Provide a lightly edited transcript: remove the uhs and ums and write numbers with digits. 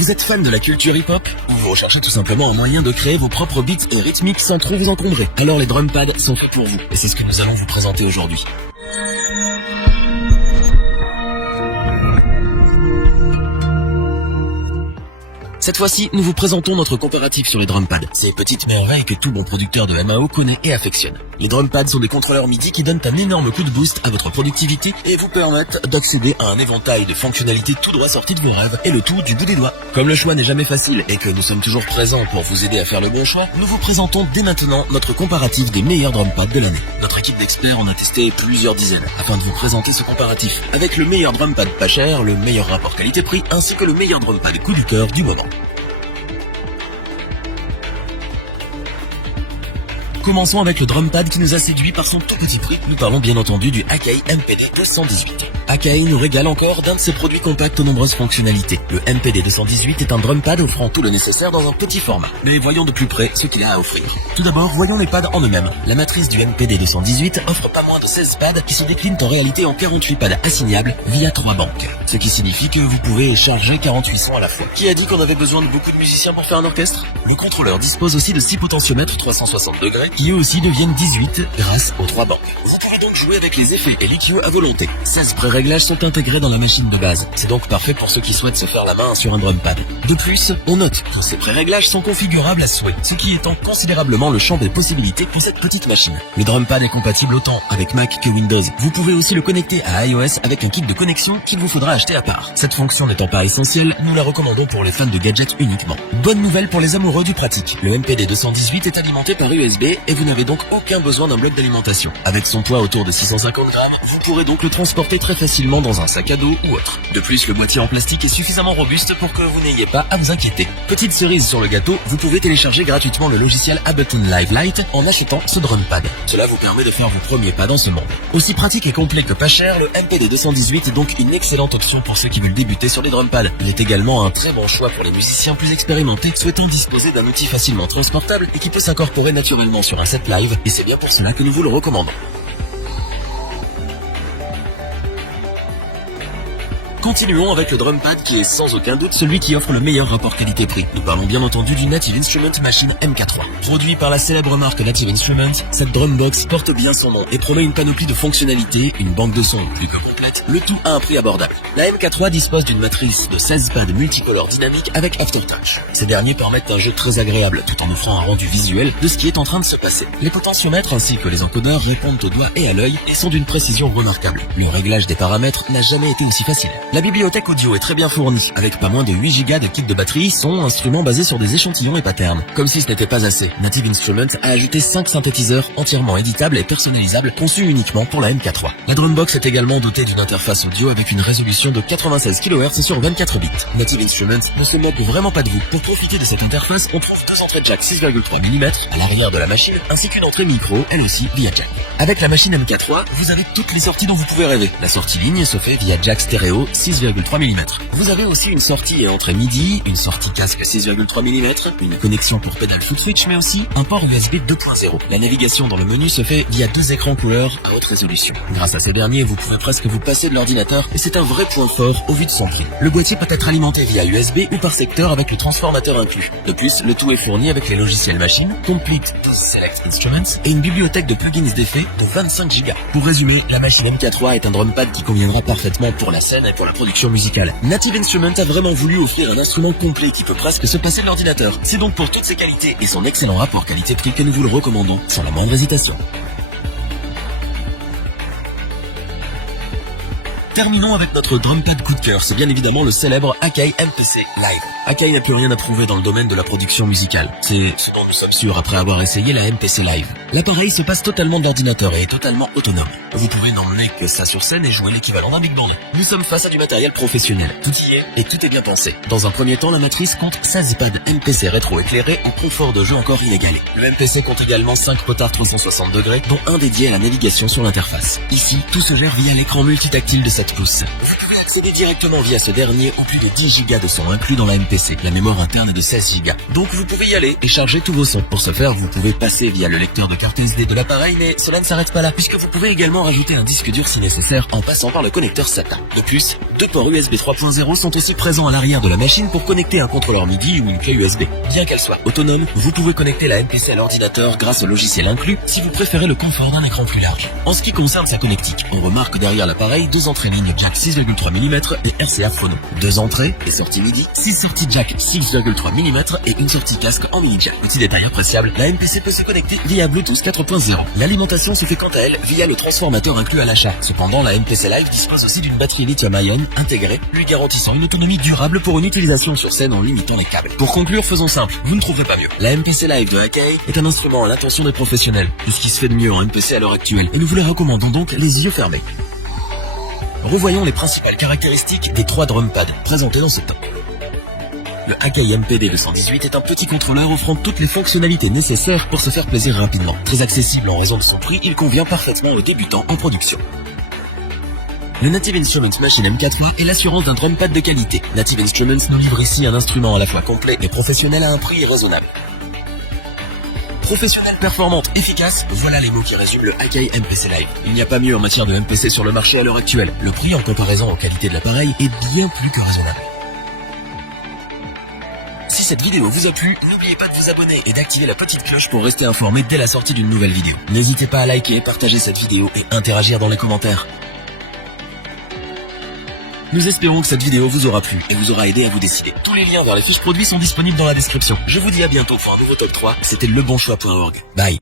Vous êtes fan de la culture hip-hop? Ou vous recherchez tout simplement un moyen de créer vos propres beats et rythmiques sans trop vous encombrer? Alors les drum pads sont faits pour vous, et c'est ce que nous allons vous présenter aujourd'hui. Cette fois-ci, nous vous présentons notre comparatif sur les drum pads. Ces petites merveilles que tout bon producteur de MAO connaît et affectionne. Les drum pads sont des contrôleurs MIDI qui donnent un énorme coup de boost à votre productivité et vous permettent d'accéder à un éventail de fonctionnalités tout droit sorties de vos rêves et le tout du bout des doigts. Comme le choix n'est jamais facile et que nous sommes toujours présents pour vous aider à faire le bon choix, nous vous présentons dès maintenant notre comparatif des meilleurs drum pads de l'année. Notre équipe d'experts en a testé plusieurs dizaines afin de vous présenter ce comparatif avec le meilleur drum pad pas cher, le meilleur rapport qualité-prix ainsi que le meilleur drum pad coup du cœur du moment. Commençons avec le drum pad qui nous a séduit par son tout petit prix. Nous parlons bien entendu du Akai MPD 218. Akai nous régale encore d'un de ses produits compacts aux nombreuses fonctionnalités. Le MPD 218 est un drum pad offrant tout le nécessaire dans un petit format. Mais voyons de plus près ce qu'il a à offrir. Tout d'abord, voyons les pads en eux-mêmes. La matrice du MPD 218 offre pas moins de 16 pads qui se déclinent en réalité en 48 pads assignables via 3 banques. Ce qui signifie que vous pouvez charger 48 sons à la fois. Qui a dit qu'on avait besoin de beaucoup de musiciens pour faire un orchestre? Le contrôleur dispose aussi de 6 potentiomètres 360 degrés qui eux aussi deviennent 18 grâce aux 3 banques. Vous pouvez donc jouer avec les effets et l'EQ à volonté. 16 pré-réglages sont intégrés dans la machine de base. C'est donc parfait pour ceux qui souhaitent se faire la main sur un drum pad. De plus, on note que ces pré-réglages sont configurables à souhait, ce qui étend considérablement le champ des possibilités pour cette petite machine. Le drum pad est compatible autant avec Mac que Windows. Vous pouvez aussi le connecter à iOS avec un kit de connexion qu'il vous faudra acheter à part. Cette fonction n'étant pas essentielle, nous la recommandons pour les fans de gadgets uniquement. Bonne nouvelle pour les amoureux du pratique. Le MPD 218 est alimenté par USB et vous n'avez donc aucun besoin d'un bloc d'alimentation. Avec son poids autour de 650 grammes, vous pourrez donc le transporter très facilement dans un sac à dos ou autre. De plus, le boîtier en plastique est suffisamment robuste pour que vous n'ayez pas à vous inquiéter. Petite cerise sur le gâteau, vous pouvez télécharger gratuitement le logiciel Ableton Live Lite en achetant ce drum pad. Cela vous permet de faire vos premiers pas dans ce monde. Aussi pratique et complet que pas cher, le MPD 218 est donc une excellente option pour ceux qui veulent débuter sur les drum pads. Il est également un très bon choix pour les musiciens plus expérimentés souhaitant disposer d'un outil facilement transportable et qui peut s'incorporer naturellement sur un set live, et c'est bien pour cela que nous vous le recommandons. Continuons avec le drum pad qui est sans aucun doute celui qui offre le meilleur rapport qualité-prix. Nous parlons bien entendu du Native Instruments Machine MK3. Produit par la célèbre marque Native Instruments, cette drumbox porte bien son nom et promet une panoplie de fonctionnalités, une banque de sons plus que complète, le tout à un prix abordable. La MK3 dispose d'une matrice de 16 pads multicolores dynamiques avec Aftertouch. Ces derniers permettent un jeu très agréable tout en offrant un rendu visuel de ce qui est en train de se passer. Les potentiomètres ainsi que les encodeurs répondent au doigt et à l'œil et sont d'une précision remarquable. Le réglage des paramètres n'a jamais été aussi facile. La bibliothèque audio est très bien fournie, avec pas moins de 8 Go de kit de batterie, son, instruments basés sur des échantillons et patterns. Comme si ce n'était pas assez, Native Instruments a ajouté 5 synthétiseurs entièrement éditables et personnalisables, conçus uniquement pour la MK3. La drumbox est également dotée d'une interface audio avec une résolution de 96 kHz sur 24 bits. Native Instruments ne se moque vraiment pas de vous. Pour profiter de cette interface, on trouve 2 entrées jack 6,3 mm à l'arrière de la machine, ainsi qu'une entrée micro, elle aussi via jack. Avec la machine MK3, vous avez toutes les sorties dont vous pouvez rêver. La sortie ligne se fait via jack stéréo 6,3 mm. Vous avez aussi une sortie et entrée MIDI, une sortie casque 6,3 mm, une connexion pour pédale foot switch, mais aussi un port USB 2.0. La navigation dans le menu se fait via 2 écrans couleurs à haute résolution. Grâce à ces derniers, vous pouvez presque vous passer de l'ordinateur et c'est un vrai point fort au vu de son prix. Le boîtier peut être alimenté via USB ou par secteur avec le transformateur inclus. De plus, le tout est fourni avec les logiciels machine, Complete 12 Select Instruments et une bibliothèque de plugins d'effets de 25 Go. Pour résumer, la machine MK3 est un drum pad qui conviendra parfaitement pour la scène et pour la production musicale. Native Instruments a vraiment voulu offrir un instrument complet qui peut presque se passer de l'ordinateur. C'est donc pour toutes ses qualités et son excellent rapport qualité-prix que nous vous le recommandons sans la moindre hésitation. Terminons avec notre drum pad coup de cœur, c'est bien évidemment le célèbre Akai MPC Live. Akai n'a plus rien à prouver dans le domaine de la production musicale. C'est ce dont nous sommes sûrs après avoir essayé la MPC Live. L'appareil se passe totalement de l'ordinateur et est totalement autonome. Vous pouvez n'emmener que ça sur scène et jouer l'équivalent d'un big band. Nous sommes face à du matériel professionnel. Tout y est et tout est bien pensé. Dans un premier temps, la matrice compte 16 pads MPC rétro-éclairés en confort de jeu encore inégalé. Le MPC compte également 5 potards 360 degrés, dont un dédié à la navigation sur l'interface. Ici, tout se gère via l'écran multitactile de 7 pouces. Vous pouvez accéder directement via ce dernier aux plus de 10 Go de son inclus dans la MPC. La mémoire interne est de 16 Go. Donc vous pouvez y aller et charger tous vos sons. Pour ce faire, vous pouvez passer via le lecteur de carte SD de l'appareil, mais cela ne s'arrête pas là, puisque vous pouvez également rajouter un disque dur si nécessaire en passant par le connecteur SATA. De plus, 2 ports USB 3.0 sont aussi présents à l'arrière de la machine pour connecter un contrôleur MIDI ou une clé USB. Bien qu'elle soit autonome, vous pouvez connecter la MPC à l'ordinateur grâce au logiciel inclus si vous préférez le confort d'un écran plus large. En ce qui concerne sa connectique, on remarque derrière l'appareil 2 entrées ligne jack 6,3 mm et RCA phono. 2 entrées et sorties MIDI, 6 sorties jack 6,3 mm et une sortie casque en mini jack. Petit détail appréciable, la MPC peut se connecter via Bluetooth 4.0. L'alimentation se fait quant à elle via le transformateur inclus à l'achat. Cependant, la MPC Live dispose aussi d'une batterie lithium-ion intégrée, lui garantissant une autonomie durable pour une utilisation sur scène en limitant les câbles. Pour conclure, faisons simple, vous ne trouverez pas mieux. La MPC Live de Akai est un instrument à l'intention des professionnels, tout ce qui se fait de mieux en MPC à l'heure actuelle, et nous vous les recommandons donc les yeux fermés. Revoyons les principales caractéristiques des 3 drum pads présentés dans ce top. Le Akai MPD 218 est un petit contrôleur offrant toutes les fonctionnalités nécessaires pour se faire plaisir rapidement. Très accessible en raison de son prix, il convient parfaitement aux débutants en production. Le Native Instruments Machine MK3 est l'assurance d'un drum pad de qualité. Native Instruments nous livre ici un instrument à la fois complet et professionnel à un prix raisonnable. Professionnelle, performante, efficace, voilà les mots qui résument le Akai MPC Live. Il n'y a pas mieux en matière de MPC sur le marché à l'heure actuelle. Le prix en comparaison aux qualités de l'appareil est bien plus que raisonnable. Si cette vidéo vous a plu, n'oubliez pas de vous abonner et d'activer la petite cloche pour rester informé dès la sortie d'une nouvelle vidéo. N'hésitez pas à liker, partager cette vidéo et interagir dans les commentaires. Nous espérons que cette vidéo vous aura plu et vous aura aidé à vous décider. Tous les liens vers les fiches produits sont disponibles dans la description. Je vous dis à bientôt pour un nouveau top 3. C'était lebonchoix.org. Bye.